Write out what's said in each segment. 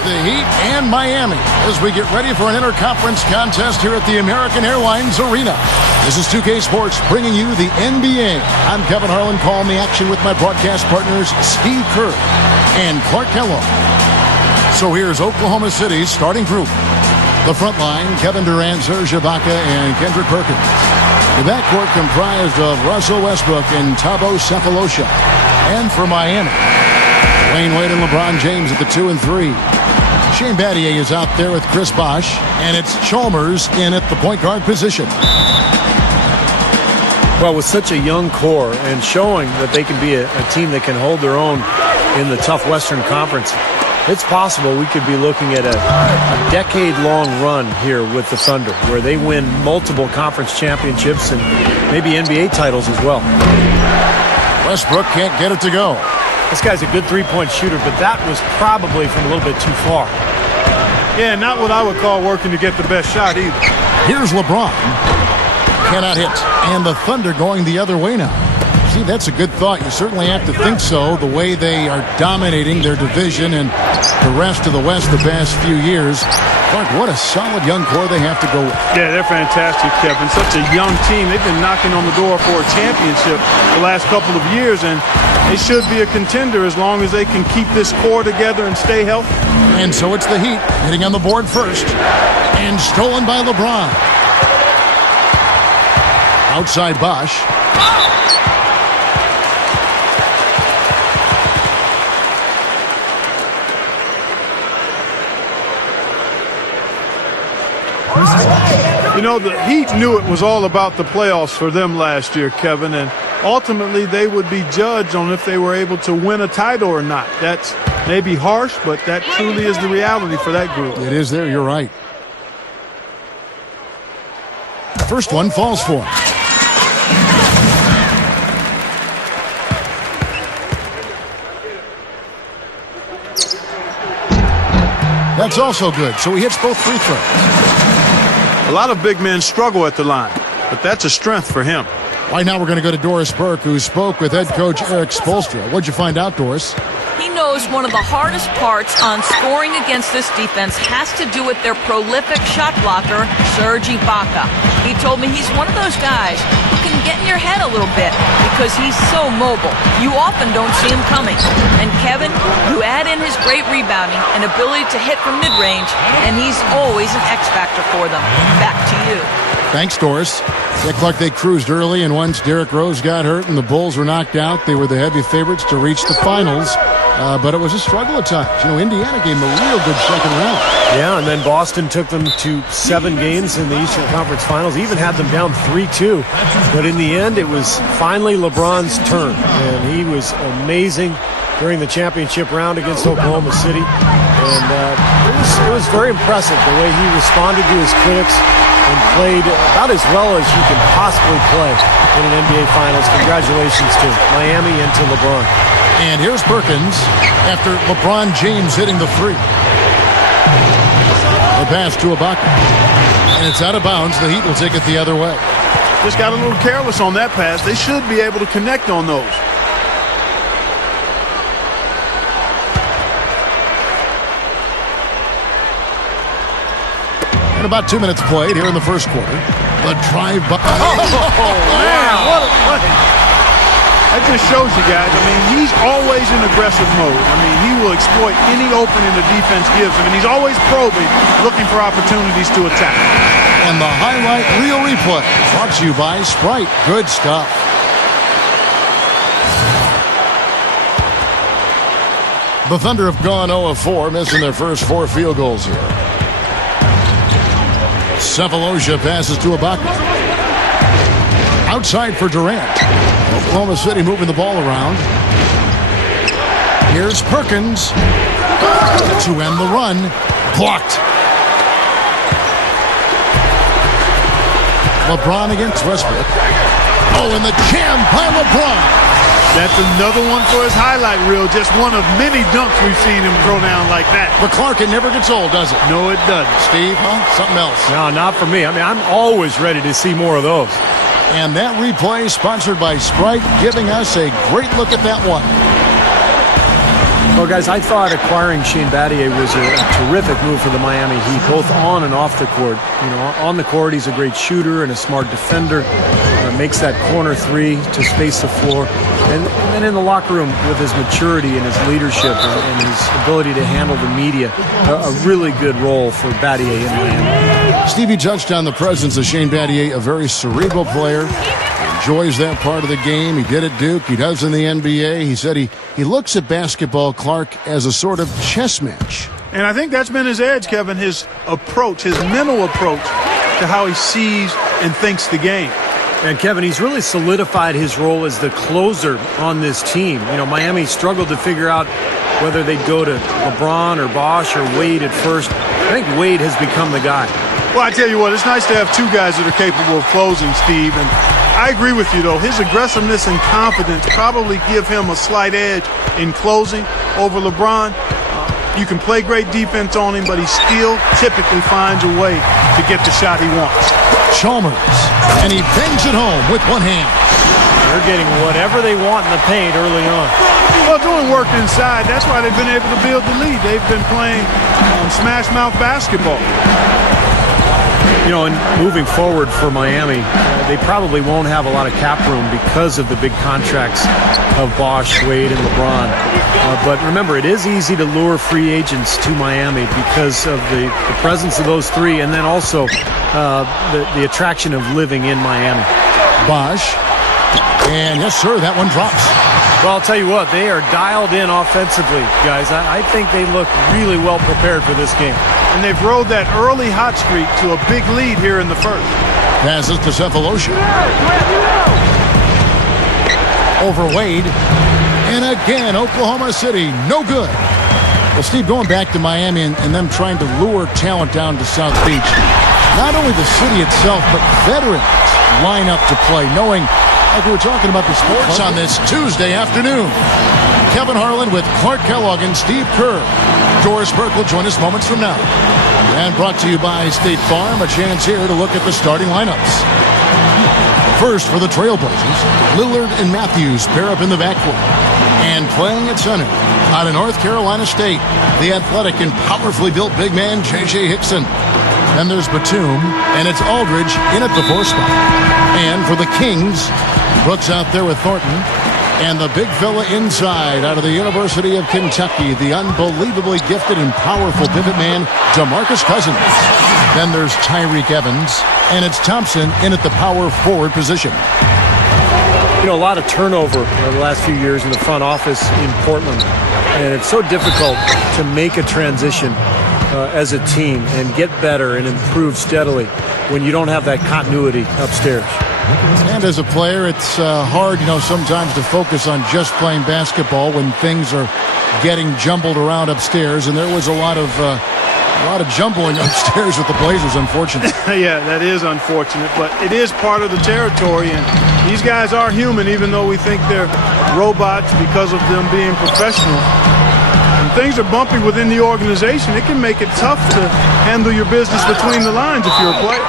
The Heat and Miami as we get ready for an interconference contest here at the American Airlines Arena. This is 2K Sports bringing you the NBA. I'm Kevin Harlan, calling the action with my broadcast partners Steve Kerr and Clark Kellogg. So here's Oklahoma City's starting group. The front line, Kevin Durant, Serge Ibaka, and Kendrick Perkins. The backcourt comprised of Russell Westbrook and Thabo Sefolosha. And for Miami, Dwayne Wade and LeBron James at the 2 and 3. Shane Battier is out there with Chris Bosh, and it's Chalmers in at the point guard position. Well, with such a young core and showing that they can be a team that can hold their own in the tough Western Conference, it's possible we could be looking at a decade-long run here with the Thunder, where they win multiple conference championships and maybe NBA titles as well. Westbrook can't get it to go. This guy's a good three-point shooter, but that was probably from a little bit too far. Yeah, not what I would call working to get the best shot either. Here's LeBron. Cannot hit. And the Thunder going the other way now. See, that's a good thought. You certainly have to think so, the way they are dominating their division and the rest of the West the past few years. Clark, what a solid young core they have to go with. Yeah, they're fantastic, Kevin. Such a young team. They've been knocking on the door for a championship the last couple of years, and they should be a contender as long as they can keep this core together and stay healthy. And so it's the Heat hitting on the board first. And stolen by LeBron. Outside Bosh. You know, the Heat knew it was all about the playoffs for them last year, Kevin, and ultimately they would be judged on if they were able to win a title or not. That's maybe harsh, but that truly is the reality for that group. It is there, you're right. First one falls for him. That's also good, so he hits both free throws. A lot of big men struggle at the line, but that's a strength for him. Right now we're going to go to Doris Burke, who spoke with head coach Eric Spoelstra. What'd you find out, Doris? He knows one of the hardest parts on scoring against this defense has to do with their prolific shot blocker, Serge Ibaka. He told me he's one of those guys who can get in your head a little bit because he's so mobile. You often don't see him coming. And Kevin, you add in his great rebounding and ability to hit from mid-range, and he's always an X factor for them. Back to you. Thanks, Doris. Yeah, Clark, they cruised early, and once Derrick Rose got hurt and the Bulls were knocked out, they were the heavy favorites to reach the finals. But it was a struggle at times. You know, Indiana gave them a real good second round. Yeah, and then Boston took them to 7 games in the Eastern Conference Finals, even had them down 3-2. But in the end, it was finally LeBron's turn, and he was amazing during the championship round against Oklahoma City. And it was very impressive the way he responded to his critics and played about as well as you can possibly play in an NBA Finals. Congratulations to Miami and to LeBron. And here's Perkins after LeBron James hitting the three. The pass to Ibaka. And it's out of bounds. The Heat will take it the other way. Just got a little careless on that pass. They should be able to connect on those. And about 2 minutes played here in the first quarter. The drive by. Oh, man, what a play. That just shows you guys, I mean, he's always in aggressive mode. I mean, he will exploit any opening the defense gives him, and he's always probing, looking for opportunities to attack. And the highlight reel replay brought to you by Sprite. Good stuff. The Thunder have gone 0 of 4, missing their first 4 field goals here. Cephalosha passes to Ibaka. Outside for Durant. Oklahoma City moving the ball around. Here's Perkins to end the run. Blocked. LeBron against Westbrook. Oh, and the jam by LeBron. That's another one for his highlight reel. Just one of many dunks we've seen him throw down like that. But Clark, it never gets old, does it? No, it doesn't. Steve, huh? Something else. No, not for me. I mean, I'm always ready to see more of those. And that replay sponsored by Sprite, giving us a great look at that one. Well, guys, I thought acquiring Shane Battier was a terrific move for the Miami Heat, both on and off the court. You know, on the court, he's a great shooter and a smart defender. Makes that corner three to space the floor. And then in the locker room, with his maturity and his leadership and his ability to handle the media, a really good role for Battier in Miami. Stevie touched on the presence of Shane Battier, a very cerebral player. He enjoys that part of the game. He did at Duke. He does in the NBA. He said he looks at basketball, Clark, as a sort of chess match. And I think that's been his edge, Kevin, his approach, his mental approach to how he sees and thinks the game. And Kevin, he's really solidified his role as the closer on this team. You know, Miami struggled to figure out whether they'd go to LeBron or Bosh or Wade at first. I think Wade has become the guy. Well, I tell you what, it's nice to have two guys that are capable of closing, Steve. And I agree with you, though. His aggressiveness and confidence probably give him a slight edge in closing over LeBron. You can play great defense on him, but he still typically finds a way to get the shot he wants. Chalmers, and he bangs it home with one hand. They're getting whatever they want in the paint early on. Well, doing work inside, that's why they've been able to build the lead. They've been playing smash mouth basketball. You know, and moving forward for Miami, they probably won't have a lot of cap room because of the big contracts of Bosh, Wade, and LeBron. But remember, it is easy to lure free agents to Miami because of the presence of those three, and then also the attraction of living in Miami. Bosh, and yes, sir, that one drops. Well, I'll tell you what, they are dialed in offensively, guys. I think they look really well prepared for this game. And they've rode that early hot streak to a big lead here in the first. Passes to Cephalosha. Over Wade. And again, Oklahoma City, no good. Well, Steve, going back to Miami and them trying to lure talent down to South Beach, not only the city itself, but veterans line up to play, knowing, like we were talking about the sports on this Tuesday afternoon. Kevin Harlan with Clark Kellogg and Steve Kerr. Doris Burke will join us moments from now. And brought to you by State Farm, a chance here to look at the starting lineups. First for the Trailblazers, Lillard and Matthews pair up in the backcourt. And playing at center, out of North Carolina State, the athletic and powerfully built big man, J.J. Hickson. Then there's Batum, and it's Aldridge in at the 4 spot. And for the Kings, Brooks out there with Thornton. And the big fella inside, out of the University of Kentucky, the unbelievably gifted and powerful pivot man, DeMarcus Cousins. Then there's Tyreek Evans, and it's Thompson in at the power forward position. You know, a lot of turnover in the last few years in the front office in Portland. And it's so difficult to make a transition as a team and get better and improve steadily when you don't have that continuity upstairs. And as a player, it's hard, sometimes to focus on just playing basketball when things are getting jumbled around upstairs. And there was a lot of jumbling upstairs with the Blazers, unfortunately. Yeah, that is unfortunate, but it is part of the territory. And these guys are human, even though we think they're robots because of them being professional. When things are bumpy within the organization, it can make it tough to handle your business between the lines if you're a player.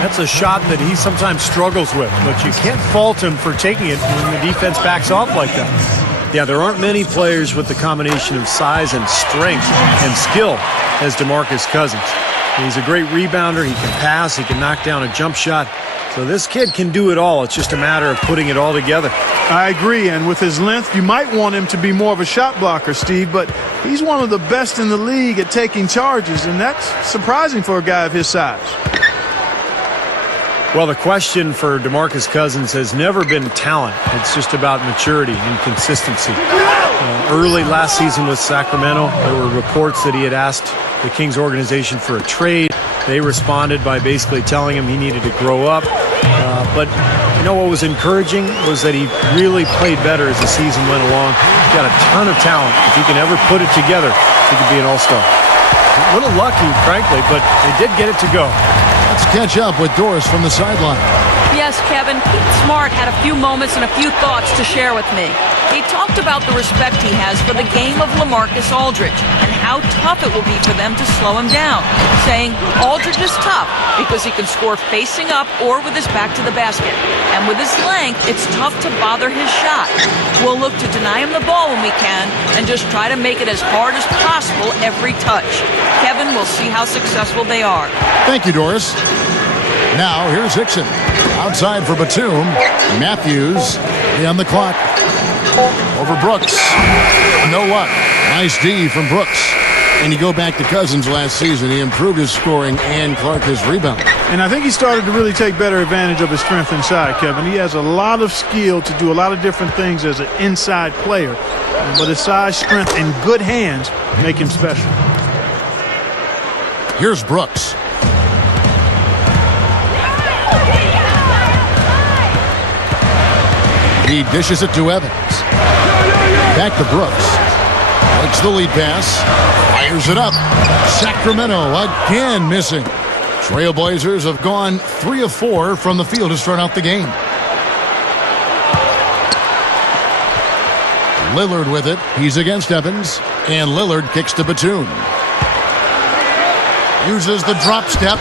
That's a shot that he sometimes struggles with, but you can't fault him for taking it when the defense backs off like that. Yeah, there aren't many players with the combination of size and strength and skill as DeMarcus Cousins. He's a great rebounder. He can pass. He can knock down a jump shot. So this kid can do it all. It's just a matter of putting it all together. I agree, and with his length, you might want him to be more of a shot blocker, Steve, but he's one of the best in the league at taking charges, and that's surprising for a guy of his size. Well, the question for DeMarcus Cousins has never been talent. It's just about maturity and consistency. early last season with Sacramento. There were reports that he had asked the Kings organization for a trade. They responded by basically telling him he needed to grow up. But you know what was encouraging was that he really played better as the season went along. He's got a ton of talent. If he can ever put it together, he could be an all-star. A little lucky, frankly, but they did get it to go. Let's catch up with Doris from the sideline. Yes, Kevin, Pete Smart had a few moments and a few thoughts to share with me. He talked about the respect he has for the game of LaMarcus Aldridge and how tough it will be for them to slow him down, saying Aldridge is tough because he can score facing up or with his back to the basket. And with his length, it's tough to bother his shot. We'll look to deny him the ball when we can and just try to make it as hard as possible every touch. Kevin, we'll see how successful they are. Thank you, Doris. Now, here's Hickson. Outside for Batum. Matthews on the clock. Over Brooks. No luck. Nice D from Brooks. And you go back to Cousins last season. He improved his scoring and Clark his rebound. And I think he started to really take better advantage of his strength inside, Kevin. He has a lot of skill to do a lot of different things as an inside player. But his size, strength, and good hands make him special. Here's Brooks. He dishes it to Evans. Back to Brooks. Takes the lead pass. Fires it up. Sacramento again missing. Trailblazers have gone 3 of 4 from the field to start out the game. Lillard with it. He's against Evans. And Lillard kicks to Batum. Uses the drop step.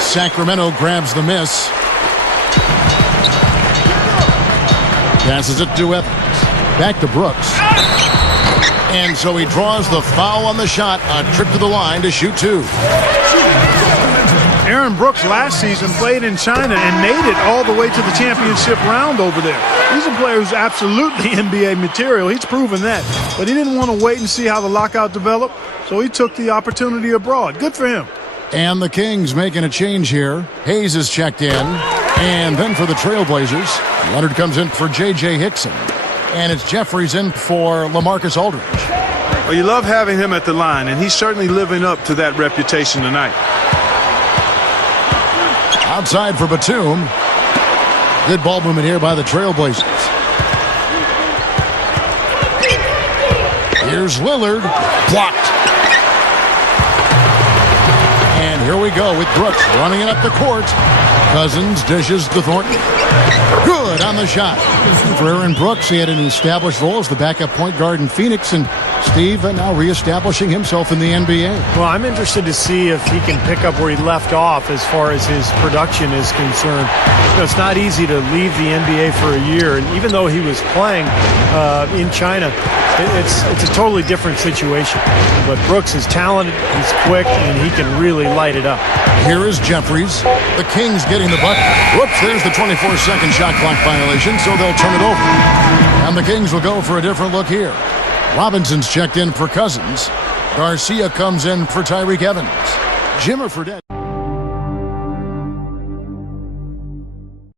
Sacramento grabs the miss. Passes it to Evans. Back to Brooks. And so he draws the foul on the shot. A trip to the line to shoot 2. Aaron Brooks last season played in China and made it all the way to the championship round over there. He's a player who's absolutely NBA material. He's proven that. But he didn't want to wait and see how the lockout developed, so he took the opportunity abroad. Good for him. And the Kings making a change here. Hayes is checked in. And then for the Trailblazers, Leonard comes in for J.J. Hickson. And it's Jeffries in for LaMarcus Aldridge. Well, you love having him at the line, and he's certainly living up to that reputation tonight. Outside for Batum. Good ball movement here by the Trailblazers. Here's Lillard. Blocked. And here we go with Brooks running it up the court. Cousins dishes to Thornton. Good on the shot. For Aaron Brooks, he had an established role as the backup point guard in Phoenix, and Steve now reestablishing himself in the NBA. Well, I'm interested to see if he can pick up where he left off as far as his production is concerned. You know, it's not easy to leave the NBA for a year, and even though he was playing in China, it's a totally different situation. But Brooks is talented, he's quick, and he can really light it up. Here is Jeffries. The Kings getting the bucket. Whoops, there's the 24-second shot clock violation, so they'll turn it over. And the Kings will go for a different look here. Robinson's checked in for Cousins. Garcia comes in for Tyreek Evans. Jimmer Fredette.